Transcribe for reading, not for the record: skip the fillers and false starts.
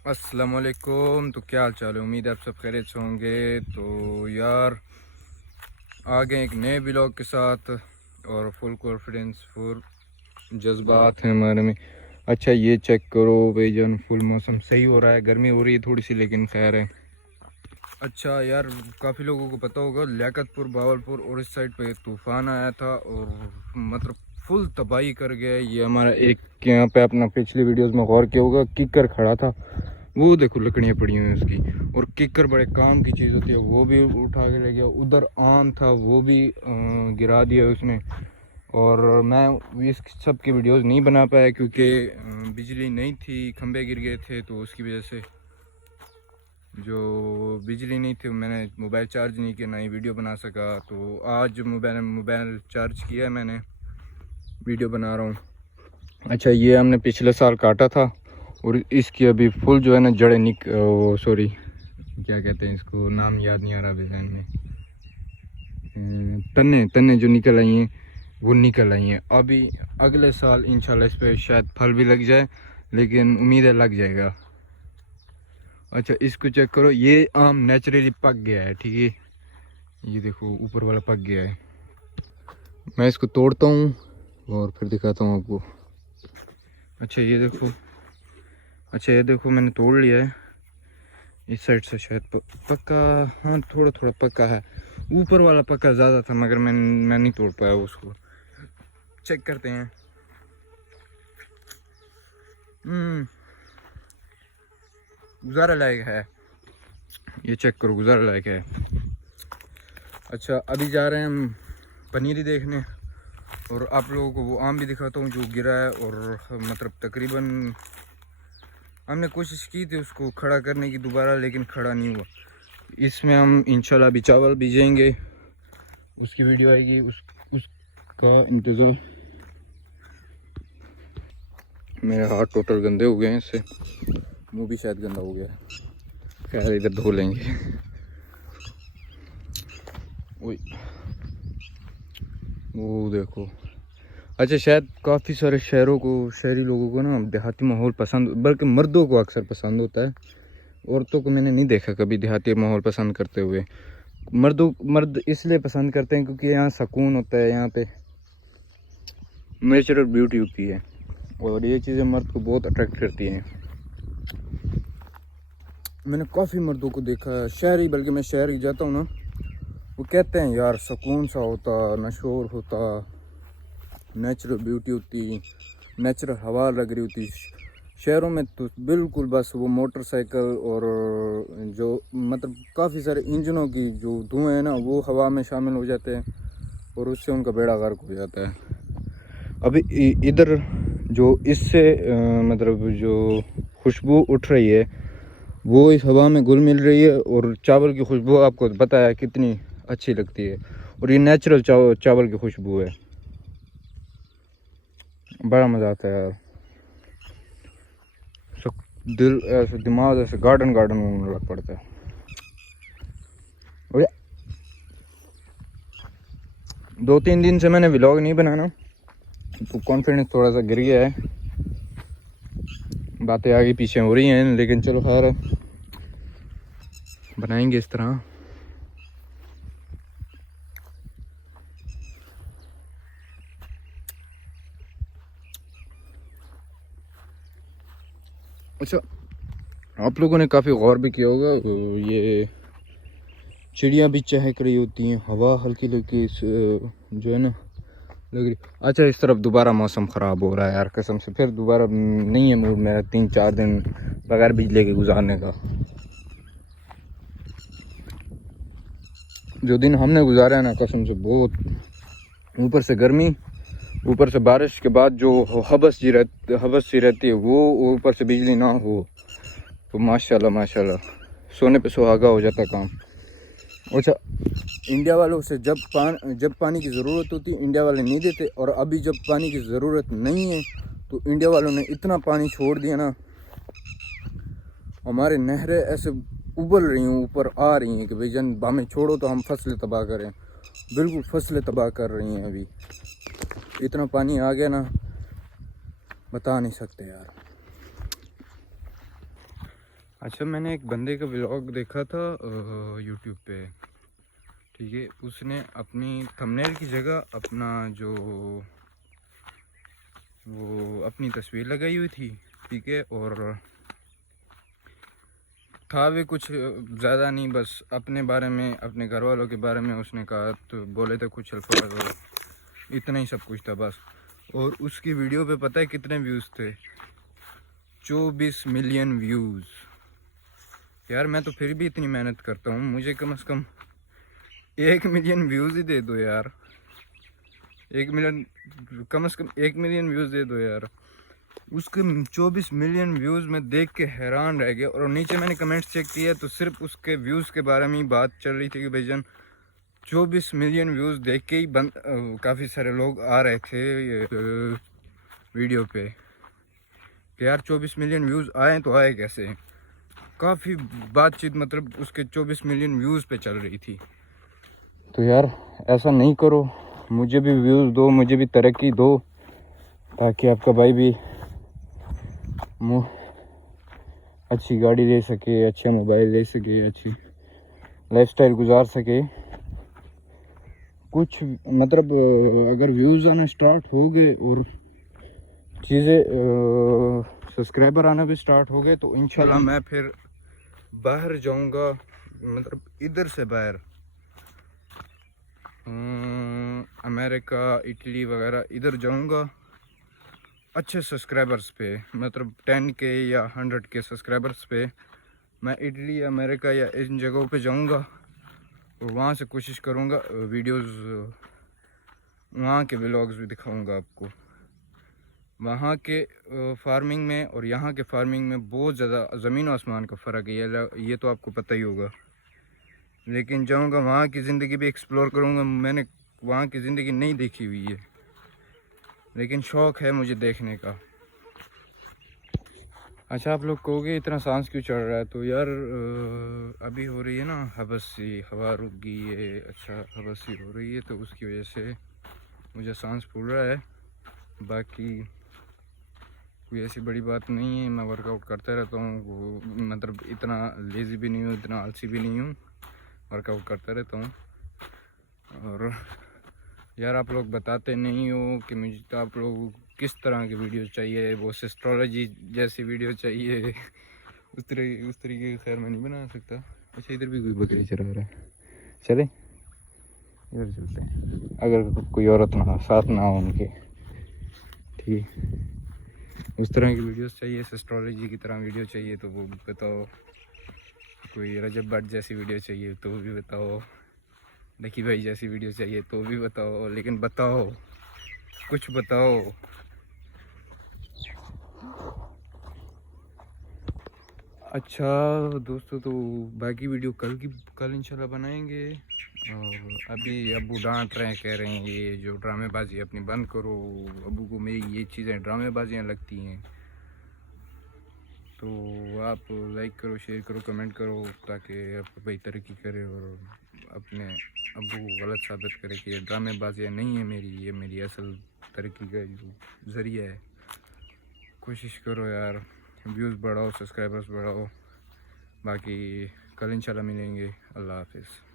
अस्सलाम वालेकुम। तो क्या हाल चाल है? उम्मीद है आप सब खैरियत से होंगे। तो यार आगे एक नए ब्लॉग के साथ और फुल कॉन्फिडेंस फुल जज्बात हैं हमारे में। अच्छा ये चेक करो भाईजान, फुल मौसम सही हो रहा है, गर्मी हो रही है थोड़ी सी लेकिन खैर है। अच्छा यार, काफ़ी लोगों को पता होगा लियाकतपुर भावलपुर और इस साइड पे तूफ़ान आया था और मतलब फुल तबाही कर गया। ये हमारा एक यहाँ पे अपना पिछली वीडियोस में गौर किया होगा, किकर खड़ा था, वो देखो लकड़ियाँ पड़ी हुई हैं उसकी। और किकर बड़े काम की चीज़ होती है, वो भी उठा के ले गया। उधर आम था वो भी गिरा दिया उसने। और मैं इस सब की वीडियोस नहीं बना पाया क्योंकि बिजली नहीं थी, खंभे गिर गए थे, तो उसकी वजह से जो बिजली नहीं थी मैंने मोबाइल चार्ज नहीं किया, ना ही वीडियो बना सका। तो आज मोबाइल चार्ज किया है मैंने, वीडियो बना रहा हूँ। अच्छा ये हमने पिछले साल काटा था और इसकी अभी फुल जो है ना जड़ें सॉरी क्या कहते हैं इसको, नाम याद नहीं आ रहा डिज़ाइन में। तन्ने तन्ने जो निकल आई हैं वो निकल आई हैं। अभी अगले साल इंशाल्लाह इस पर शायद फल भी लग जाए, लेकिन उम्मीद है लग जाएगा। अच्छा इसको चेक करो, ये आम नेचुरली पक गया है, ठीक है, ये देखो ऊपर वाला पक गया है। मैं इसको तोड़ता हूँ और फिर दिखाता हूँ आपको। अच्छा ये देखो, अच्छा ये देखो मैंने तोड़ लिया है। इस साइड से शायद पक्का, हाँ थोड़ा थोड़ा पक्का है। ऊपर वाला पक्का ज़्यादा था मगर मैं नहीं तोड़ पाया उसको। चेक करते हैं। गुजारा लायक है, ये चेक करो, गुजारा लायक है। अच्छा अभी जा रहे हैं हम पनीरी देखने और आप लोगों को वो आम भी दिखाता हूँ जो गिरा है। और मतलब तकरीबन हमने कोशिश की थी उसको खड़ा करने की दोबारा, लेकिन खड़ा नहीं हुआ। इसमें हम इंशाल्लाह अभी चावल बीजेंगे, उसकी वीडियो आएगी, उसका इंतज़ार। मेरे हाथ टोटल गंदे हो गए हैं इससे, मुंह भी शायद गंदा हो गया है, खैर इधर धो लेंगे। ओए वो देखो। अच्छा शायद काफ़ी सारे शहरी लोगों को ना देहाती माहौल पसंद, बल्कि मर्दों को अक्सर पसंद होता है। औरतों को मैंने नहीं देखा कभी देहाती माहौल पसंद करते हुए। मर्द इसलिए पसंद करते हैं क्योंकि यहाँ सुकून होता है, यहाँ पे नेचुरल ब्यूटी होती है और ये चीज़ें मर्द को बहुत अट्रैक्ट करती हैं। मैंने काफ़ी मर्दों को देखा है शहरी, बल्कि मैं शहर ही जाता हूँ ना, वो कहते हैं यार सुकून सा होता, ना शोर होता, नेचुरल ब्यूटी होती, नेचुरल हवा लग रही होती। शहरों में तो बिल्कुल बस वो मोटरसाइकिल और जो मतलब काफ़ी सारे इंजनों की जो धुएँ हैं ना वो हवा में शामिल हो जाते हैं और उससे उनका बेड़ा गर्क हो जाता है। अभी इधर जो इससे मतलब जो खुशबू उठ रही है वो इस हवा में घुल मिल रही है और चावल की खुशबू आपको पता है कितनी अच्छी लगती है। और ये नेचुरल चावल की खुशबू है, बड़ा मज़ा आता है यार। दिल ऐसे, दिमाग ऐसे गार्डन गार्डन में लग पड़ता है। और 2-3 दिन से मैंने व्लॉग नहीं बनाना तो कॉन्फिडेंस थोड़ा सा गिर गया है, बातें आगे पीछे हो रही हैं, लेकिन चलो खैर बनाएंगे इस तरह। अच्छा आप लोगों ने काफ़ी गौर भी किया होगा, ये चिड़ियाँ भी चहक रही होती हैं, हवा हल्की हल्की जो है ना लग रही। अच्छा इस तरफ दोबारा मौसम ख़राब हो रहा है यार कसम से, फिर दोबारा नहीं है मूड मेरा 3-4 दिन बगैर बिजली के गुजारने का। जो दिन हमने गुजारा है ना कसम से बहुत, ऊपर से गर्मी, ऊपर से बारिश के बाद जो हबस सी रहती है वो, ऊपर से बिजली ना हो तो माशाल्लाह माशाल्लाह सोने पे सुहागा हो जाता काम। अच्छा इंडिया वालों से जब पानी की ज़रूरत होती है इंडिया वाले नहीं देते, और अभी जब पानी की ज़रूरत नहीं है तो इंडिया वालों ने इतना पानी छोड़ दिया ना, हमारे नहरें ऐसे उबल रही हैं, ऊपर आ रही हैं कि भाई जन हमें छोड़ो तो हम फसलें तबाह करें। बिल्कुल फसलें तबाह कर रही हैं, अभी इतना पानी आ गया ना बता नहीं सकते यार। अच्छा, मैंने एक बंदे का व्लॉग देखा था यूट्यूब पे, ठीक है। उसने अपनी थंबनेल की जगह अपना जो वो अपनी तस्वीर लगाई हुई थी, ठीक है। और था भी कुछ ज़्यादा नहीं, बस अपने बारे में, अपने घर वालों के बारे में उसने कहा, तो बोले थे कुछ अल्फाज और इतना ही सब कुछ था बस। और उसकी वीडियो पे पता है कितने व्यूज़ थे? 24 मिलियन व्यूज़। यार मैं तो फिर भी इतनी मेहनत करता हूँ, मुझे कम से कम 1 मिलियन व्यूज़ ही दे दो यार। 1 मिलियन, कम से कम 1 मिलियन व्यूज़ दे दो यार। उसके 24 मिलियन व्यूज़ में देख के हैरान रह गया। और नीचे मैंने कमेंट्स चेक किया तो सिर्फ उसके व्यूज़ के बारे में ही बात चल रही थी कि भाईजान 24 मिलियन व्यूज़ देख के ही काफ़ी सारे लोग आ रहे थे ये वीडियो पे कि यार 24 मिलियन व्यूज़ आए तो आए कैसे। काफ़ी बातचीत मतलब उसके 24 मिलियन व्यूज़ पे चल रही थी। तो यार ऐसा नहीं करो, मुझे भी व्यूज़ दो, मुझे भी तरक्की दो, ताकि आपका भाई भी अच्छी गाड़ी ले सके, अच्छा मोबाइल ले सके, अच्छी लाइफस्टाइल गुजार सके। कुछ मतलब अगर व्यूज़ आना स्टार्ट हो गए और चीज़ें सब्सक्राइबर आना भी स्टार्ट हो गए तो इंशाल्लाह मैं फिर बाहर जाऊंगा, मतलब इधर से बाहर, अमेरिका, इटली वगैरह इधर जाऊंगा अच्छे सब्सक्राइबर्स पे, मतलब 10K या 100K सब्सक्राइबर्स पे। मैं इटली, अमेरिका या इन जगहों पे जाऊंगा और वहाँ से कोशिश करूंगा वीडियोस, वहाँ के व्लॉग्स भी दिखाऊंगा आपको। वहाँ के फार्मिंग में और यहाँ के फार्मिंग में बहुत ज़्यादा ज़मीन आसमान का फ़र्क है, ये तो आपको पता ही होगा। लेकिन जाऊँगा वहाँ की ज़िंदगी भी एक्सप्लोर करूँगा। मैंने वहाँ की ज़िंदगी नहीं देखी हुई है, लेकिन शौक़ है मुझे देखने का। अच्छा, आप लोग कहोगे इतना सांस क्यों चढ़ रहा है? तो यार अभी हो रही है ना हबसी, हवा रुक गई है, अच्छा हबसी हो रही है तो उसकी वजह से मुझे सांस फूल रहा है। बाकी कोई ऐसी बड़ी बात नहीं है, मैं वर्कआउट करता रहता हूँ, मतलब इतना लेज़ी भी नहीं हूँ, इतना आलसी भी नहीं हूँ, वर्कआउट करता रहता हूँ। और यार आप लोग बताते नहीं हो कि मुझे, तो आप लोग किस तरह की वीडियो चाहिए, वो एस्ट्रोलॉजी जैसी वीडियो चाहिए उस तरीके की खैर मैं नहीं बना सकता। अच्छा, इधर भी कोई बकरी चरा रहा है, चले इधर चलते हैं, अगर कोई औरत ना साथ ना हो उनके, ठीक। इस तरह की वीडियोस चाहिए, एस्ट्रोलॉजी की तरह वीडियो चाहिए तो वो भी बताओ। कोई रजब भट्ट जैसी वीडियो चाहिए तो भी बताओ, लकी भाई जैसी वीडियो चाहिए तो भी बताओ, लेकिन बताओ, कुछ बताओ। अच्छा दोस्तों, तो बाकी वीडियो कल इंशाल्लाह बनाएंगे। और अभी अबू डांट रहे हैं, कह रहे हैं ये जो ड्रामेबाजी अपनी बंद करो, अबू को मेरी ये चीज़ें ड्रामेबाजियाँ लगती हैं। तो आप लाइक करो, शेयर करो, कमेंट करो, ताकि आपका भाई तरक्की करे और अपने अबू को गलत साबित करे कि ये ड्रामेबाजियाँ नहीं है मेरी, ये मेरी असल तरक्की का जो ज़रिया है। कोशिश करो यार, व्यूज़ बढ़ाओ, सब्सक्राइबर्स बढ़ाओ। बाकी कल इंशाल्लाह मिलेंगे। अल्लाह हाफिज़।